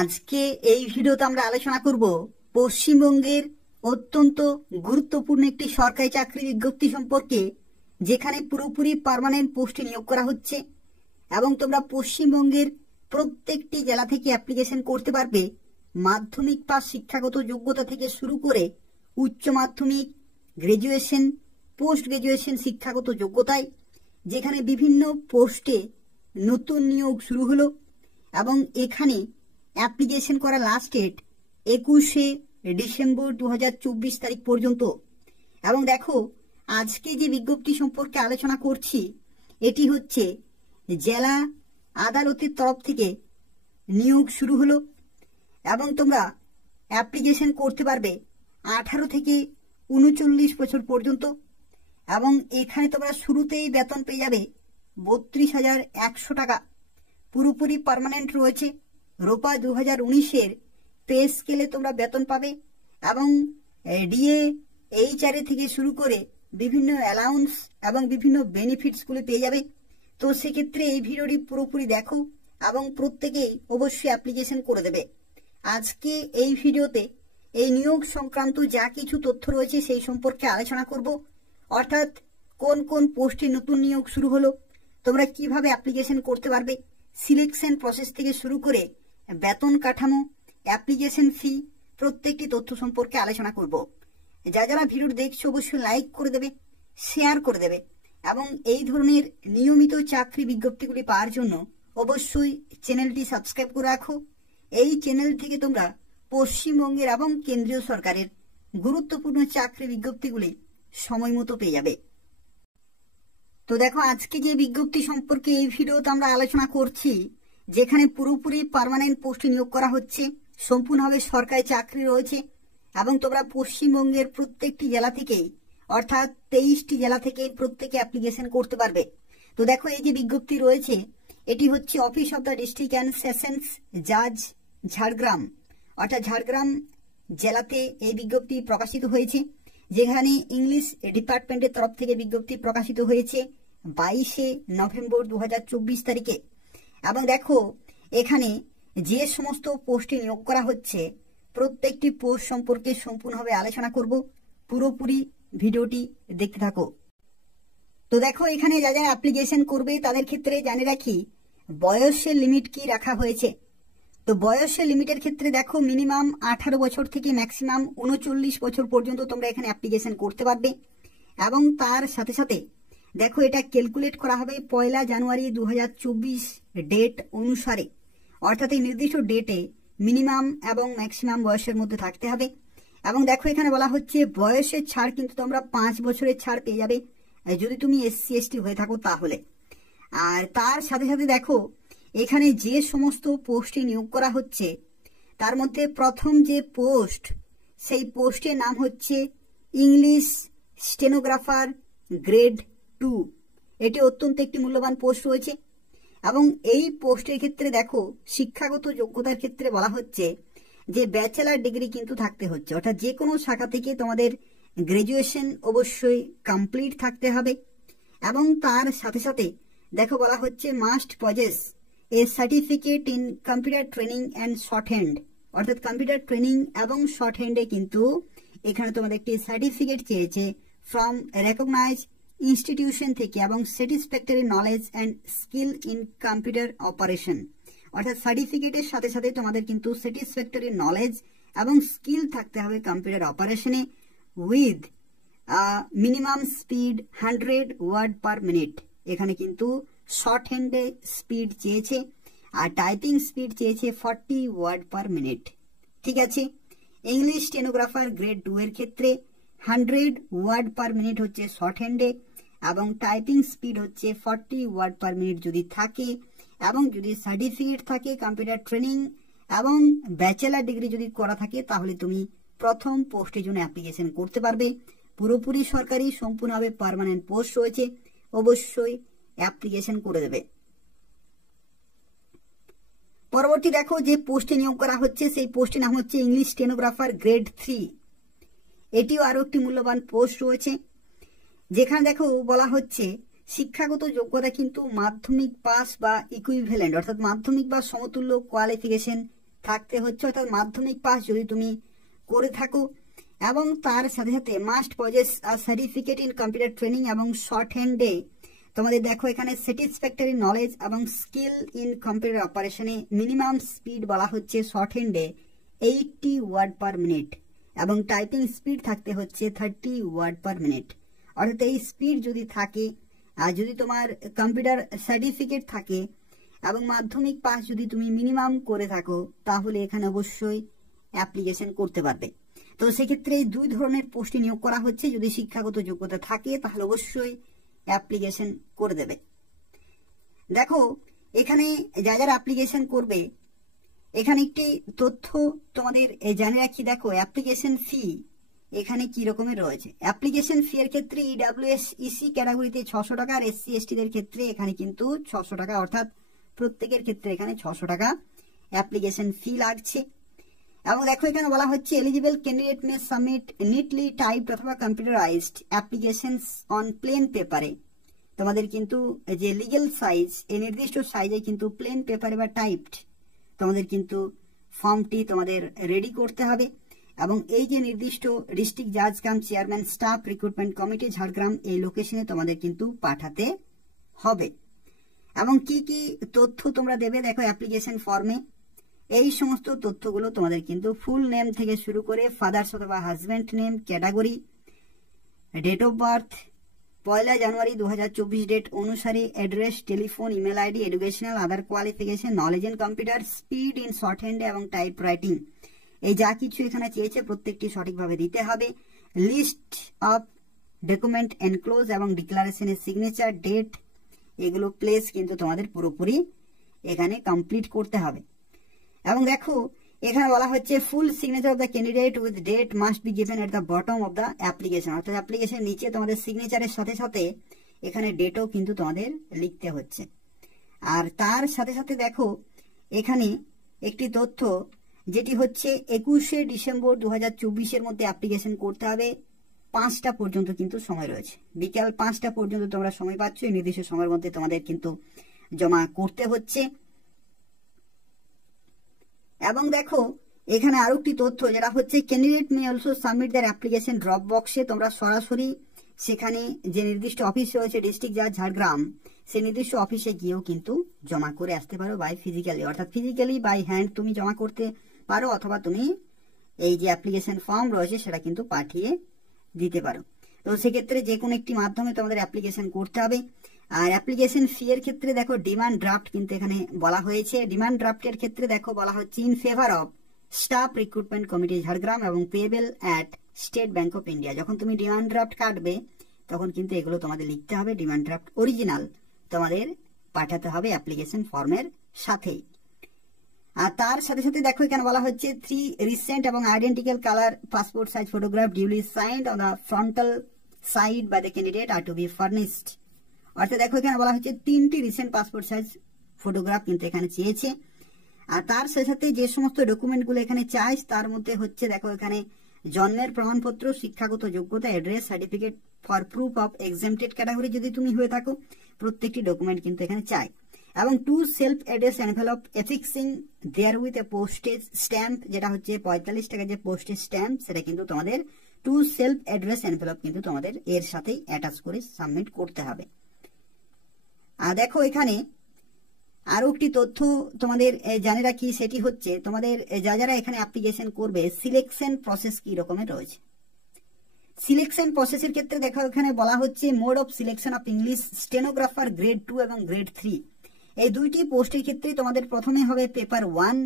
আজকে এই ভিডিওতে আমরা আলোচনা করব পশ্চিমবঙ্গের অত্যন্ত গুরুত্বপূর্ণ একটি সরকারি চাকরি বিজ্ঞপ্তি সম্পর্কে, যেখানে পুরোপুরি পার্মানেন্ট পোস্টে নিয়োগ করা হচ্ছে এবং তোমরা পশ্চিমবঙ্গের প্রত্যেকটি জেলা থেকে অ্যাপ্লিকেশন করতে পারবে। মাধ্যমিক পাস শিক্ষাগত যোগ্যতা থেকে শুরু করে উচ্চ মাধ্যমিক, গ্রাজুয়েশন, পোস্ট গ্রাজুয়েশন শিক্ষাগত যোগ্যতায়, যেখানে বিভিন্ন পোস্টে নতুন নিয়োগ শুরু হলো এবং এখানে অ্যাপ্লিকেশন করা লাস্ট ডেট 21শে ডিসেম্বর 2024 তারিখ পর্যন্ত। এবং দেখো, আজকে যে বিজ্ঞপ্তি সম্পর্কে আলোচনা করছি এটি হচ্ছে জেলা আদালতের তরফ থেকে নিয়োগ শুরু হলো এবং তোমরা অ্যাপ্লিকেশন করতে পারবে 18 থেকে 39 বছর পর্যন্ত। এবং এখানে তোমরা শুরুতেই বেতন পেয়ে যাবে 32,100 টাকা। পুরোপুরি পার্মানেন্ট রয়েছে। রোপা 2019-এর পে স্কেলে তোমরা বেতন পাবে এবং ডিএ, এইচআরএ থেকে শুরু করে বিভিন্ন অ্যালাউন্স এবং বিভিন্ন বেনিফিটসগুলো পেয়ে যাবে। তো সেক্ষেত্রে এই ভিডিওটি পুরোপুরি দেখো এবং প্রত্যেকেই অবশ্যই অ্যাপ্লিকেশন করে দেবে। আজকে এই ভিডিওতে এই নিয়োগ সংক্রান্ত যা কিছু তথ্য রয়েছে সেই সম্পর্কে আলোচনা করব। অর্থাৎ কোন কোন পোস্টে নতুন নিয়োগ শুরু হলো, তোমরা কিভাবে অ্যাপ্লিকেশন করতে পারবে, সিলেকশন প্রসেস থেকে শুরু করে বেতন কাঠামো, অ্যাপ্লিকেশন ফি, প্রত্যেকটি তথ্য সম্পর্কে আলোচনা করব। যারা ভিডিও দেখছো অবশ্যই লাইক করে দেবে, শেয়ার করে দেবে এবং এই ধরনের নিয়মিত চাকরি বিজ্ঞপ্তিগুলি পাওয়ার জন্য অবশ্যই চ্যানেলটি সাবস্ক্রাইব করে রাখো। এই চ্যানেল থেকে তোমরা পশ্চিমবঙ্গের এবং কেন্দ্রীয় সরকারের গুরুত্বপূর্ণ চাকরি বিজ্ঞপ্তিগুলি সময় মতো পেয়ে যাবে। তো দেখো, আজকে যে বিজ্ঞপ্তি সম্পর্কে এই ভিডিওতে আমরা আলোচনা করছি, যেখানে পুরোপুরি পার্মানেন্ট পোস্টে নিয়োগ করা হচ্ছে, সম্পূর্ণভাবে সরকারি চাকরি রয়েছে এবং তোমরা পশ্চিমবঙ্গের প্রত্যেকটি জেলা থেকেই, অর্থাৎ 23টি জেলা থেকে প্রত্যেকে অ্যাপ্লিকেশন করতে পারবে। তো দেখো, এই যে বিজ্ঞপ্তি রয়েছে এটি হচ্ছে office of the district and sessions জাজ, ঝাড়গ্রাম, অর্থাৎ ঝাড়গ্রাম জেলাতে এই বিজ্ঞপ্তি প্রকাশিত হয়েছে, যেখানে ইংলিশ ডিপার্টমেন্টের তরফ থেকে বিজ্ঞপ্তি প্রকাশিত হয়েছে 22শে নভেম্বর 2024 তারিখে। এবং দেখো, এখানে যে সমস্ত পোস্টে নিয়োগ করা হচ্ছে প্রত্যেকটি পোস্ট সম্পর্কে সম্পূর্ণভাবে আলোচনা করব। পুরোপুরি ভিডিওটি দেখতে থাকো। তো দেখো, এখানে যারা অ্যাপ্লিকেশন করবে তাদের ক্ষেত্রে জানিয়ে রাখি বয়সের লিমিট কি রাখা হয়েছে। তো বয়সের লিমিটের ক্ষেত্রে দেখো, মিনিমাম 18 বছর থেকে ম্যাক্সিমাম 39 বছর পর্যন্ত তোমরা এখানে অ্যাপ্লিকেশন করতে পারবে। এবং তার সাথে সাথে দেখো, এটা ক্যালকুলেট করা হবে 1 জানুয়ারি 2024 ডেট অনুসারে, অর্থাৎ এই নির্দিষ্ট ডেটে মিনিমাম এবং ম্যাক্সিমাম বয়সের মধ্যে থাকতে হবে। এবং দেখো, এখানে বলা হচ্ছে বয়সের ছাড় কিন্তু তোমরা 5 বছরের ছাড় পেয়ে যাবে যদি তুমি SC ST হয়ে থাকো তাহলে। আর তার সাথে সাথে দেখো, এখানে যে সমস্ত পোস্টে নিয়োগ করা হচ্ছে তার মধ্যে প্রথম যে পোস্ট, সেই পোস্টের নাম হচ্ছে ইংলিশ স্টেনোগ্রাফার গ্রেড 2। এটি অত্যন্ত একটি মূল্যবান পোস্ট রয়েছে এবং এই পোস্টের ক্ষেত্রে দেখো, শিক্ষাগত যোগ্যতার ক্ষেত্রে বলা হচ্ছে যে ব্যাচেলার ডিগ্রি কিন্তু থাকতে হচ্ছে, অর্থাৎ যে কোনো শাখা থেকে তোমাদের গ্রাজুয়েশন অবশ্যই কমপ্লিট থাকতে হবে। এবং তার সাথে সাথে দেখো, বলা হচ্ছে must possess a certificate in computer training and shorthand, অর্থাৎ কম্পিউটার ট্রেনিং এবং শর্ট হ্যান্ডে কিন্তু এখানে তোমাদের একটি সার্টিফিকেট চেয়েছে ফ্রম রেকগনাইজ ইনস্টিটিউশন থেকে এবং satisfactory knowledge and skill in computer operation, অর্থাৎ সার্টিফিকেটের সাথে সাথে তোমাদের কিন্তু স্যাটিসফ্যাক্টরি নলেজ এবং স্কিল থাকতে হবে কম্পিউটার অপারেশনে with minimum speed 100 word per minute. এখানে কিন্তু শর্ট হ্যান্ডে স্পিড চেয়েছে আর টাইপিং স্পিড চেয়েছে 40 ওয়ার্ড পার মিনিট। ঠিক আছে। ইংলিশ স্টেনোগ্রাফার গ্রেড 2 এর ক্ষেত্রে 100 ওয়ার্ড পার মিনিট হচ্ছে শর্ট হ্যান্ডে এবং টাইপিং স্পিড হচ্ছে 40 ওয়ার্ড পার মিনিট যদি থাকে, এবং যদি সার্টিফিকেট থাকে কম্পিউটার ট্রেনিং এবং ব্যাচেলার ডিগ্রি যদি করা থাকে তাহলে তুমি প্রথম পোস্টের জন্য অ্যাপ্লিকেশন করতে পারবে। পুরোপুরি সরকারি, সম্পূর্ণভাবে পার্মানেন্ট পোস্ট রয়েছে, অবশ্যই অ্যাপ্লিকেশন করে দেবে। পরবর্তী দেখো, যে পোস্টে নিয়োগ করা হচ্ছে সেই পোস্টের নাম হচ্ছে ইংলিশ স্টেনোগ্রাফার গ্রেড 3। এটিও আরো একটি মূল্যবান পোস্ট রয়েছে, যেখানে দেখো বলা হচ্ছে শিক্ষাগত যোগ্যতা কিন্তু মাধ্যমিক পাস বা ইকুইভ্যালেন্ট, অর্থাৎ মাধ্যমিক বা সমতুল্য কোয়ালিফিকেশন থাকতে হচ্ছে, অর্থাৎ মাধ্যমিক পাস যদি তুমি করে থাকো, এবং তার সাথে সাথে must possess certificate in computer training এবং শর্ট হ্যান্ডে তোমাদের দেখো এখানে স্যাটিসফ্যাক্টরি নলেজ এবং স্কিল ইন কম্পিউটার অপারেশনে মিনিমাম স্পিড বলা হচ্ছে শর্ট হ্যান্ডে 80 ওয়ার্ড পার মিনিট এবং টাইপিং স্পিড থাকতে হচ্ছে 30 ওয়ার্ড পার মিনিট। অর্থাৎ এই স্পিড যদি থাকে আর যদি তোমার কম্পিউটার সার্টিফিকেট থাকে এবং মাধ্যমিক পাস যদি তুমি মিনিমাম করে থাকো তাহলে এখানে অবশ্যই অ্যাপ্লিকেশন করতে পারবে। তো সেক্ষেত্রে এই দুই ধরনের পোস্টে নিয়োগ করা হচ্ছে। যদি শিক্ষাগত যোগ্যতা থাকে তাহলে অবশ্যই অ্যাপ্লিকেশন করে দেবে। দেখো এখানে যারা অ্যাপ্লিকেশন করবে এখানে একটি তথ্য তোমাদের জানিয়ে রাখি। দেখো অ্যাপ্লিকেশন ফি এখানে কি রকমের রয়েছে। অ্যাপ্লিকেশন ফি এর ক্ষেত্রে ইডব্লিউএস ইসি ক্যাটাগরিতে 600 টাকা, আর এসসি এসটি দের ক্ষেত্রে এখানে কিন্তু 600 টাকা, অর্থাৎ প্রত্যেকের ক্ষেত্রে এখানে 600 টাকা অ্যাপ্লিকেশন ফি লাগছে। এবং দেখো এখানে বলা হচ্ছে eligible candidate may submit neatly typed অথবা কম্পিউটারাইজড অ্যাপ্লিকেশনস অন প্লেন পেপারে। তোমাদের কিন্তু যে লিগ্যাল সাইজ এই নির্দিষ্ট সাইজে কিন্তু প্লেন পেপারে বা টাইপড তোমাদের কিন্তু ফর্মটি তোমাদের রেডি করতে হবে। এবং এই যে নির্দিষ্ট ডিস্ট্রিক্ট জাজ cum chairman staff recruitment committee Jhargram এই লোকেশনে তোমাদের কিন্তু পাঠাতে হবে। এবং কি কি তথ্য তোমরা দেবে দেখো অ্যাপ্লিকেশন ফর্মে এই সমস্ত তথ্যগুলো তোমাদের কিন্তু ফুল নেম থেকে শুরু করে ফাদার্স অথবা husband name, category, date of birth, 1 January 2024 date অনুসারে address, telephone, email ID, educational, other qualification, knowledge in computer, speed in short hand এবং টাইপ রাইটিং, এই যা কিছু এখানে চেয়েছে প্রত্যেকটি সঠিকভাবে দিতে হবে। লিস্ট অফ ডকুমেন্ট এনক্লোজ এবং ডিক্লারেশনের সিগনেচার, ডেট, এগুলো প্লেস কিন্তু তোমাদের পুরোপুরি এখানে কমপ্লিট করতে হবে। এবং দেখো এখানে বলা হচ্ছে full signature of the candidate with date must be given at the bottom of the application, অর্থাৎ অ্যাপ্লিকেশন নিচে তোমাদের সিগনেচারের সাথে সাথে এখানে ডেটও কিন্তু তোমাদের লিখতে হচ্ছে। আর তার সাথে সাথে দেখো এখানে একটি তথ্য যেটি হচ্ছে 21শে ডিসেম্বর 2024 মধ্যে অ্যাপ্লিকেশন করতে হবে। 5টা পর্যন্ত কিন্তু সময় রয়েছে, বিকাল 5টা পর্যন্ত তোমরা সময় পাচ্ছ। এই নির্দিষ্ট সময়ের মধ্যে তোমাদের কিন্তু জমা করতে হচ্ছে। এবং দেখো এখানে আরো একটি তথ্য যেটা হচ্ছে candidate may also submit their application drop বক্সে। তোমরা সরাসরি সেখানে যে নির্দিষ্ট অফিস রয়েছে ডিস্ট্রিক্ট জাজ ঝাড়গ্রাম সেই নির্দিষ্ট অফিসে গিয়েও কিন্তু জমা করে আসতে পারো বাই ফিজিক্যালি, অর্থাৎ ফিজিক্যালি বাই হ্যান্ড তুমি জমা করতে পারো, অথবা তুমি এই যে অ্যাপ্লিকেশন ফর্ম রয়েছে সেটা কিন্তু পাঠিয়ে দিতে পারো। তো সেক্ষেত্রে যে কোনো একটি মাধ্যমে তোমাদের অ্যাপ্লিকেশন করতে হবে। আর অ্যাপ্লিকেশন ফি এর ক্ষেত্রে দেখো ডিমান্ড ড্রাফট কিন্তু এখানে বলা হয়েছে। ডিমান্ড ড্রাফটের ক্ষেত্রে দেখো বলা হচ্ছে in favour of staff recruitment committee Jhargram এবং payable at State Bank of India. যখন তুমি ডিমান্ড ড্রাফট কাটবে তখন কিন্তু এগুলো তোমাদের লিখতে হবে। ডিমান্ড ড্রাফট অরিজিনাল তোমাদের পাঠাতে হবে অ্যাপ্লিকেশন ফর্মের সাথেই। আর তার সাথে সাথে দেখো এখানে বলা হচ্ছে 3 রিসেন্ট এবং identical colour passport size photograph duly signed on the frontal side by the candidate are to be furnished. অর্থাৎ দেখো এখানে বলা হচ্ছে 3টি রিসেন্ট পাসপোর্ট সাইজ ফটোগ্রাফ কিন্তু এখানে চেয়েছে। আর তার সাথে সাথে যে সমস্ত ডকুমেন্টগুলো এখানে চাই তার মধ্যে হচ্ছে দেখো এখানে জন্মের প্রমাণপত্র, শিক্ষাগত যোগ্যতা, address, certificate for proof of exempted category যদি তুমি হয়ে থাকো প্রত্যেকটি ডকুমেন্ট কিন্তু এখানে চাই। এবং 2 self address envelope affixing there with a postage stamp, যেটা হচ্ছে 45 টাকা যে পোস্টেজ স্ট্যাম্প সেটা কিন্তু তোমাদের 2 সেলফ অ্যাড্রেস এনভেলপ কিন্তু তোমাদের এর সাথেই অ্যাটাচ করে সাবমিট করতে হবে। আর দেখো এখানে আরো একটি তথ্য তোমাদের জানিয়ে রাখি, সেটি হচ্ছে তোমাদের যারা এখানে অ্যাপ্লিকেশন করবে সিলেকশন প্রসেস কি রকমের রয়েছে। সিলেকশন প্রসেসের ক্ষেত্রে দেখো এখানে বলা হচ্ছে mode of selection of English stenographer grade 2 এবং গ্রেড 3 এই দুইটি পোস্টের ক্ষেত্রে তোমাদের প্রথমে হবে পেপার 1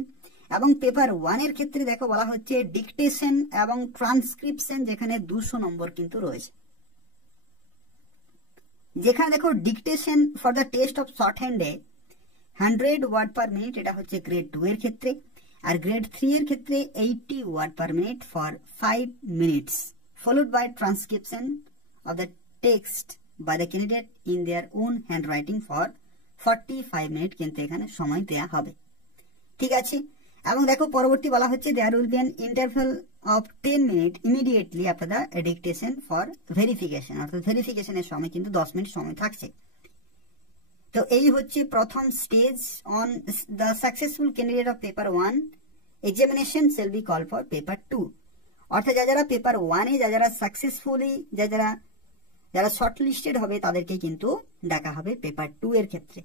এবং পেপার 1 এর ক্ষেত্রে দেখো বলা হচ্ছে ডিকটেশন এবং ট্রান্সক্রিপশন, যেখানে 200 নম্বর কিন্তু রয়েছে। যেখানে দেখো dictation for the test of short হ্যান্ডে 100 ওয়ার্ড পার মিনিট, এটা হচ্ছে গ্রেড 2 এর ক্ষেত্রে। আর গ্রেড 3 এর ক্ষেত্রে 80 word per minute for 5 minutes followed by transcription of the text by the candidate in their own handwriting for 45 minute কিন্তু এখানে সময় দেয়া হবে। ঠিক আছে। এবং দেখো পরবর্তী বলা হচ্ছে there will be an interval of 10 minute immediately after the dictation for verification, অর্থাৎ ভেরিফিকেশনের সময় কিন্তু 10 মিনিট সময় থাকছে। তো এই হচ্ছে প্রথম stage on the successful candidate of paper 1 examination shall be call for paper 2। অর্থাৎ যারা পেপার 1-এ যারা সাকসেসফুলি যারা শর্ট লিস্টেড হবে তাদেরকে কিন্তু ডাকা হবে পেপার 2 এর ক্ষেত্রে।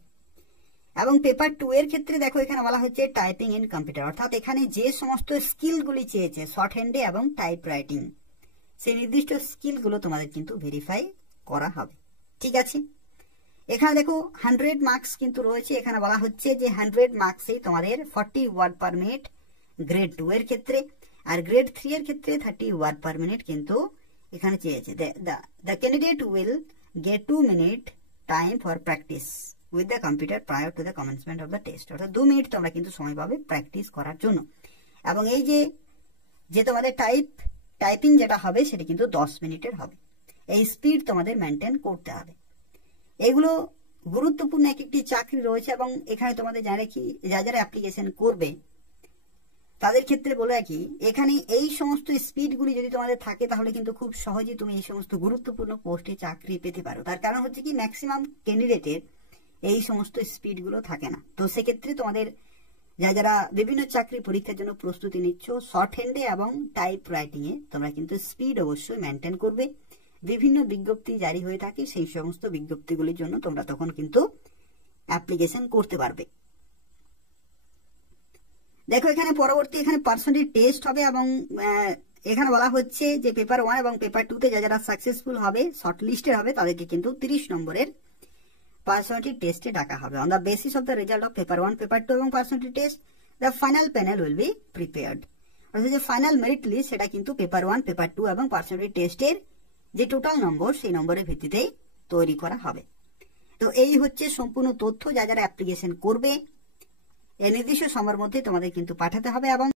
এবং পেপার 2 এর ক্ষেত্রে দেখো এখানে বলা হচ্ছে টাইপিং ইন কম্পিউটার, অর্থাৎ এখানে যে সমস্ত স্কিলগুলি চেয়েছে শর্ট হ্যান্ডে এবং টাইপ রাইটিং, সেই নির্দিষ্ট স্কিলগুলো তোমাদের কিন্তু ভেরিফাই করা হবে। ঠিক আছে, এখানে দেখো 100 মার্কস কিন্তু রয়েছে। এখানে বলা হচ্ছে যে 100 মার্কসেই তোমাদের 40 ওয়ার্ড পার মিনিট গ্রেড 2 এর ক্ষেত্রে, আর গ্রেড 3 এর ক্ষেত্রে 30 ওয়ার্ড পার মিনিট কিন্তু এখানে চেয়েছে। The candidate will get 2 minute time for practice with the computer prior to the commencement of the test. অর্থাৎ 2 মিনিট তোমরা কিন্তু সময় পাবে প্র্যাকটিস করার জন্য। এবং এই যে তোমাদের টাইপিং যেটা হবে সেটা কিন্তু 10 মিনিটের হবে। এই স্পিড তোমাদের মেনটেন করতে হবে। এগুলো গুরুত্বপূর্ণ একটি চাকরি রয়েছে। এবং এখানে তোমাদের জানে কি যারা অ্যাপ্লিকেশন করবে তাদের ক্ষেত্রে বলে রাখি, এখানে এই সমস্ত স্পিডগুলি যদি তোমাদের থাকে তাহলে কিন্তু খুব সহজেই তুমি এই সমস্ত গুরুত্বপূর্ণ পোস্টে চাকরি পেতে পারো। তার কারণ হচ্ছে কি ম্যাক্সিমাম ক্যান্ডিডেটের এই সমস্ত স্পিডগুলো থাকে না। তো সেক্ষেত্রে তোমাদের যারা বিভিন্ন চাকরি পরীক্ষার জন্য প্রস্তুতি নিচ্ছ, শর্ট হ্যান্ডে এবং টাইপ রাইটিংয়ে তোমরা কিন্তু স্পিড অবশ্যই মেনটেন করবে। বিভিন্ন বিজ্ঞপ্তি জারি হয়ে থাকে, সেই সমস্ত বিজ্ঞপ্তিগুলির জন্য তোমরা তখন কিন্তু অ্যাপ্লিকেশন করতে পারবে। দেখো এখানে পরবর্তী এখানে পার্সোনালিটি টেস্ট হবে। এবং এখানে বলা হচ্ছে যে পেপার 1 এবং পেপার 2-তে যারা সাকসেসফুল হবে শর্ট লিস্টেড হবে তাদেরকে কিন্তু 30 নম্বরের পার্সোনালিটি টেস্টে ডাকা হবে। On the basis of the result of paper 1, paper 2 এবং personality test the final panel will be prepared. অর্থাৎ যে ফাইনাল মেরিট লিস্ট সেটা কিন্তু পেপার 1, পেপার 2 এবং পার্সোনালিটি টেস্টের যে টোটাল নম্বর সেই নম্বরের ভিত্তিতে তৈরি করা হবে। তো এই হচ্ছে সম্পূর্ণ তথ্য। যারা অ্যাপ্লিকেশন করবে এই নির্দিষ্ট সময়ের মধ্যে তোমাদের কিন্তু পাঠাতে হবে। এবং